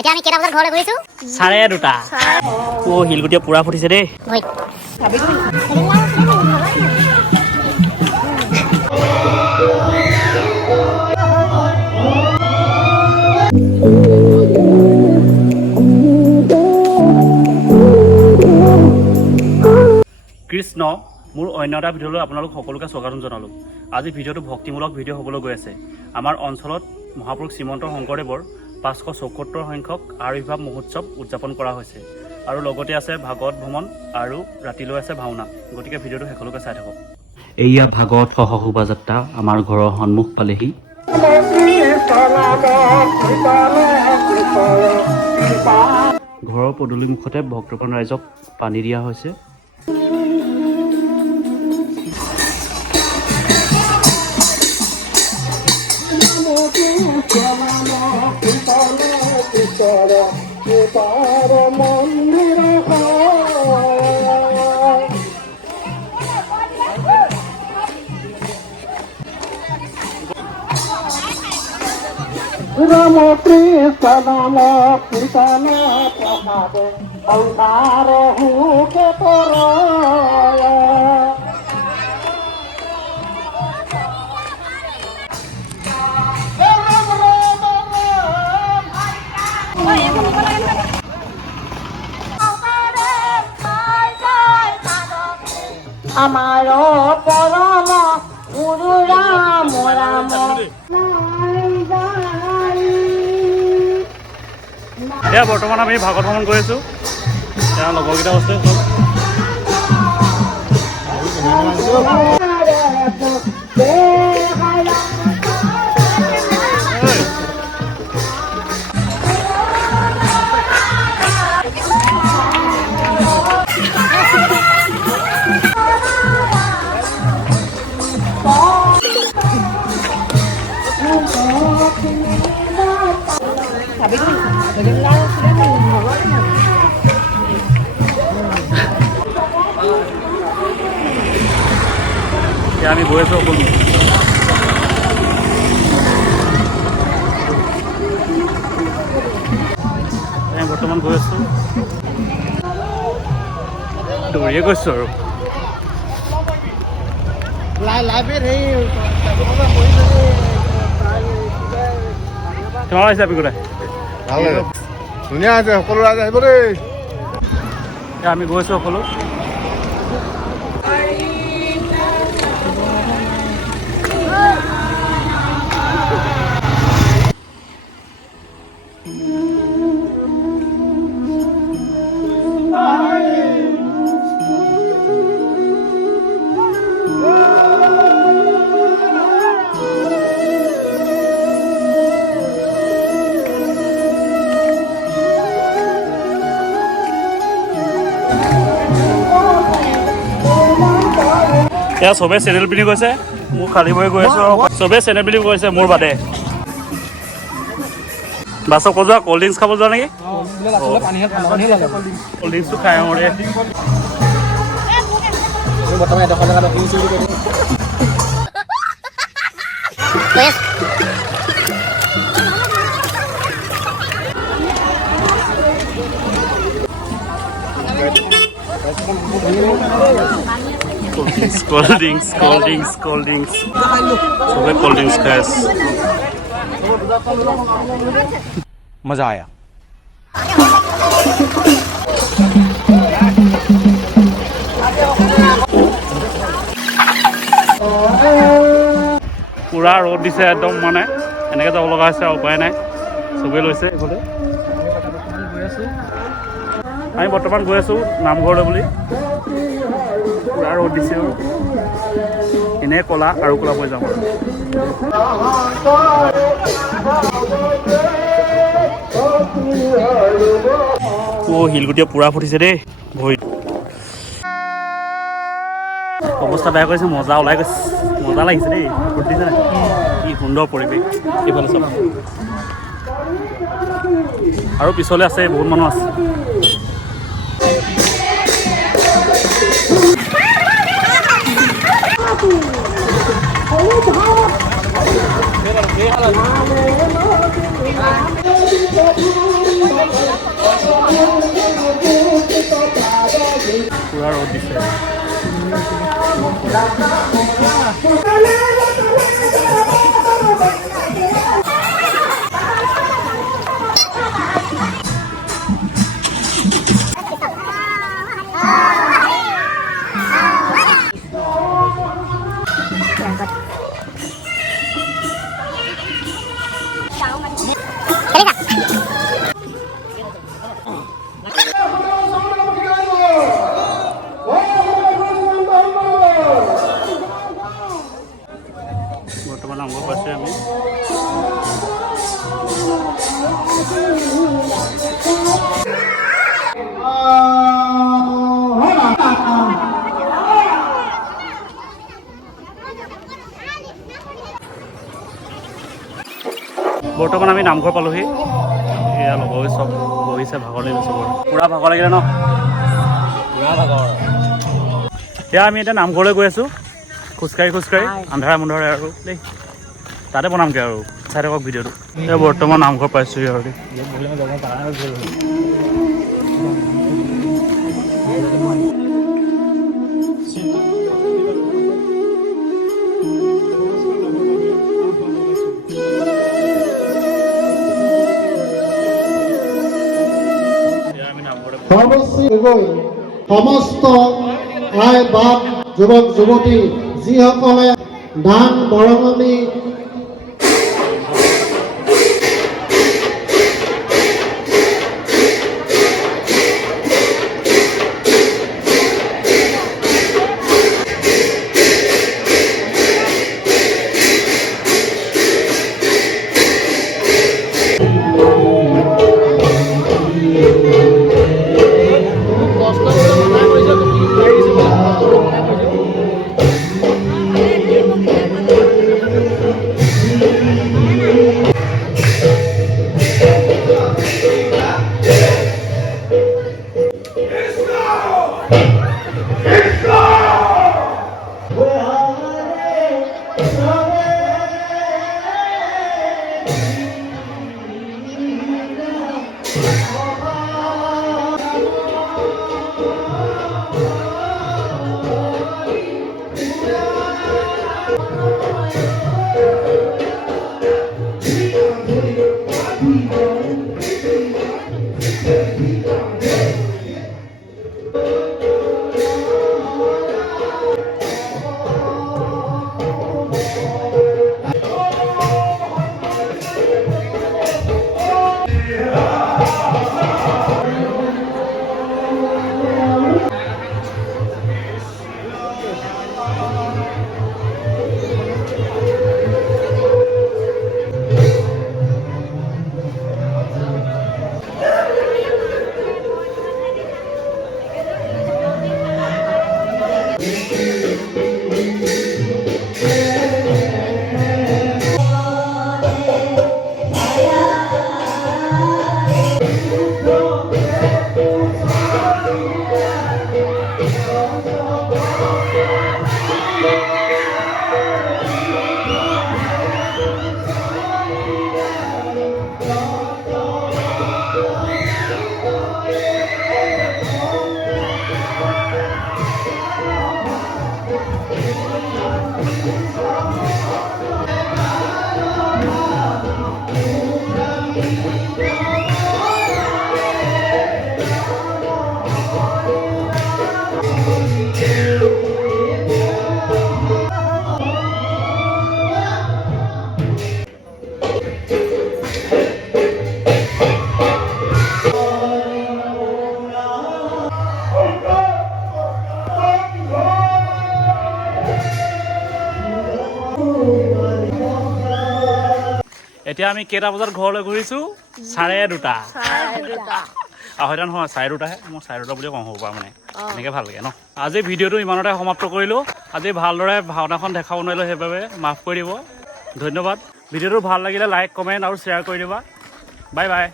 এতিয়া আমি কেইটা বজাত ঘৰলৈ গৈছো 2:30 ও হিলগুটিয়ে পুৰা ফুটিছে দেই কৃষ্ণ মোৰ অন্য এটা ভিডিঅ'লৈ আপোনালোক সকলোকে স্বাগতম জনালোঁ আজি ভিডিঅ'টো ভক্তিমূলক ভিডিঅ' হ'বলৈ গৈ আছে আমাৰ অঞ্চলত মহাপুৰুষ শ্ৰীমন্ত শংকৰদেৱৰ 574 সংখ্যক আৱিৰ্ভাৱ মহোৎসৱ উদযাপন কৰা হৈছে আৰু লগতে আছে ভাগৱত ভ্ৰমণ আৰু ৰাতিলৈ আছে ভাওনা গতিকে ভিডিঅ'টো শেষলৈকে চাই থাকক এয়া ভাগৱত সহ শোভাযাত্ৰা আমাৰ ঘৰৰ সন্মুখ পালেহি ঘৰৰ পদূলিমুখতে ভক্তপ্ৰাণ ৰাইজক পানী দিয়া হৈছে ৰাম কৃষ্ণ নাম কীৰ্তন প্ৰসাদ অঙ্কাৰ হুকে পৰ আমাৰ পৰম গুৰু ৰাম ৰাম এতিয়া বৰ্তমান আমি ভাগৱত ভ্ৰমণ কৰি আছোঁ এতিয়া লগৰকেইটা আছে এতিয়া আমি গৈ আছোঁ সকলো বৰ্তমান গৈ আছোঁ দৌৰিয়ে গৈছোঁ আৰু কেনেকুৱা লাগিছে অভিজ্ঞতা ভাল লাগে ধুনীয়া হৈছে সকলো ৰাইজ আহিব দেই এতিয়া আমি গৈছোঁ সকলো এয়া চবে চেনেল পিন্ধি গৈছে মোৰ খালী বহি গৈ আছোঁ আৰু চবে চেনেল পিন্ধি গৈছে মোৰ বাদে বাছত ক'ত যোৱা কল্ড ড্ৰিংকছ খাব যোৱা নেকি কল্ড ড্ৰিংকছটো খাই আহোঁ ৰে cold drinks सुबह कोल्ड ड्रिंक्स खाए मजा आया पूरा रोड दिसे एकदम माने এনেকৈ যাব লগা হৈছে উপায় নাই চবেই লৈছে এইফালে আমি বৰ্তমান গৈ আছোঁ নামঘৰলৈ বুলি পুৰা ৰ'দ দিছে আৰু এনে ক'লা আৰু ক'লা হৈ যাম শিলগুটিয়ে পুৰা ফুটিছে দেই ভৰিত অৱস্থা বেয়া কৰিছে মজা ওলাই গৈছে মজা লাগিছে দেই ফুটিছে নাই কি সুন্দৰ পৰিৱেশ এইফালে চব আৰু পিছলৈ আছে বহুত মানুহ আছে দিছে। বৰ্তমান নামঘৰ পাইছোঁ আমি। বৰ্তমান আমি নামঘৰ পালোহি। এয়া লগৰ চব বহিছে, ভাগৰ লাগিছে চবৰ। পূৰা ভাগৰ লাগিলে ন? পূৰা ভাগৰ। এয়া আমি এতিয়া নামঘৰলৈ গৈ আছোঁ, খোজকাঢ়ি আন্ধাৰে মুন্ধাৰে আৰু দেই। তাতে বনামগৈ আৰু চাই থাকক ভিডিঅ'টো। এতিয়া বৰ্তমান নামঘৰ পাইছোঁহি আৰু দেই। সৰ্বশ্ৰী গগৈ সমস্ত আই বাপ যুৱক যুৱতী যিসকলে দান বৰঙণি এতিয়া আমি কেইটা বজাত ঘৰলৈ ঘূৰিছোঁ? 2:30। আঢ়ৈটা নহয়, 2:30হে। মই 2:30 বুলিয়ে কওঁ হ'ব মানে এনেকৈ ভাল লাগে ন। আজি ভিডিঅ'টো ইমানতে সমাপ্ত কৰিলোঁ। আজি ভালদৰে ভাওনাখন দেখাব নোৱাৰিলোঁ, সেইবাবে মাফ কৰি দিব। ধন্যবাদ। ভিডিঅ'টো ভাল লাগিলে লাইক, কমেণ্ট আৰু শ্বেয়াৰ কৰি দিবা। Bye bye.